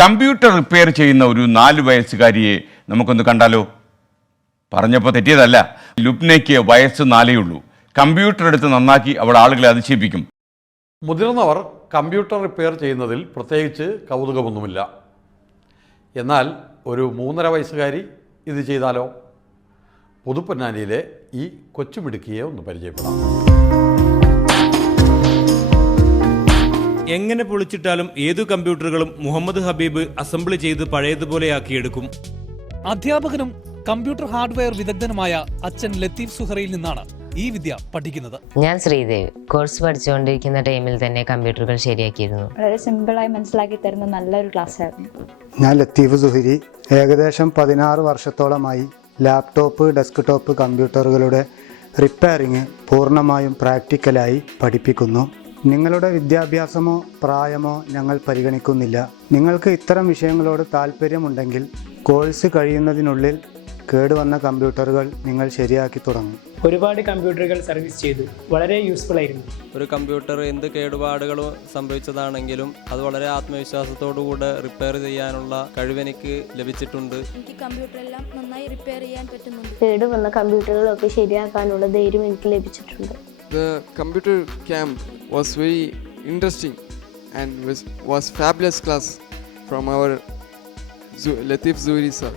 Computer repair ചെയ്യുന്ന ഒരു 4 വയസ്സുകാരിയെ നമുക്കൊന്ന് കണ്ടാലോ? പറഞ്ഞപ്പോൾ തെറ്റിയതല്ല. ലുബ്നയ്ക്ക് വയസ്സ് 4 ഉള്ളൂ. കമ്പ്യൂട്ടർ എടുത്ത് നന്നാക്കി അവൾ ആളുകളെ അതിശയിപ്പിക്കും. മുതിർന്നവർ കമ്പ്യൂട്ടർ റിപ്പയർ ചെയ്യുന്നതിൽ പ്രത്യേകിച്ച് കൗതുകമൊന്നുമില്ല. എന്നാൽ ഒരു 3.5 വയസ്സുകാരി ഇത് ചെയ്താലോ? പുതുപ്പൊന്നാനിയിലെ ഈ കൊച്ചുമിടുക്കിയെ ഒന്ന് പരിചയപ്പെടാം. എങ്ങനെ പൊളിച്ചിട്ടാലും ഏതു കമ്പ്യൂട്ടറുകളും മുഹമ്മദ് ഹബീബ് അസംബ്ലി ചെയ്ത് പഴയതുപോലെയാക്കിയെടുക്കും. അധ്യാപകനും കമ്പ്യൂട്ടർ ഹാർഡ്വെയർ വിദഗ്ധനുമായ അച്ഛൻ ലത്തീഫ് സുഹറയിൽ നിന്നാണ് ഈ വിദ്യ പഠിക്കുന്നത്. ഞാൻ ശ്രീദേവ്. കോഴ്സ് പഠിച്ചുകൊണ്ടിരിക്കുന്ന ടൈമിൽ തന്നെ കമ്പ്യൂട്ടറുകൾ ശരിയാക്കിയിരുന്നു. വളരെ സിമ്പിളായി മനസ്സിലാക്കി തരുന്ന നല്ലൊരു ക്ലാസ് ആയിരുന്നു. ഞാൻ ലത്തീഫ് സുഹരി. ഏകദേശം 16 വർഷത്തോളമായി ലാപ്ടോപ്പ്, ഡെസ്ക്ടോപ്പ് കമ്പ്യൂട്ടറുകളുടെ റിപ്പയറിംഗ് പൂർണ്ണമായും പ്രാക്ടിക്കലായി പഠിപ്പിക്കുന്നു. നിങ്ങളുടെ വിദ്യാഭ്യാസമോ പ്രായമോ ഞങ്ങൾ പരിഗണിക്കുന്നില്ല. നിങ്ങൾക്ക് ഇത്തരം വിഷയങ്ങളോട് താല്പര്യമുണ്ടെങ്കിൽ കോഴ്സ് കഴിയുന്നതിനുള്ളിൽ കേടുവന്ന കമ്പ്യൂട്ടറുകൾ നിങ്ങൾ ശരിയാക്കി തുടങ്ങും. ഒരുപാട് കമ്പ്യൂട്ടറുകൾ സർവീസ് ചെയ്തു. വളരെ യൂസ്ഫുൾ ആയിരുന്നു. ഒരു കമ്പ്യൂട്ടർ എന്ത് കേടുപാടുകളും സംഭവിച്ചതാണെങ്കിലും അത് വളരെ ആത്മവിശ്വാസത്തോടുകൂടെ റിപ്പയർ ചെയ്യാനുള്ള കഴിവെനിക്ക് ലഭിച്ചിട്ടുണ്ട്. എനിക്ക് കമ്പ്യൂട്ടറെല്ലാം നന്നായി റിപ്പയർ ചെയ്യാൻ പറ്റുന്നുണ്ട്. കേടുവന്ന കമ്പ്യൂട്ടറുകളൊക്കെ ശരിയാക്കാനുള്ള ധൈര്യം എനിക്ക് ലഭിച്ചിട്ടുണ്ട്. The computer camp was very interesting and was fabulous class from our Latif Zuhri sir.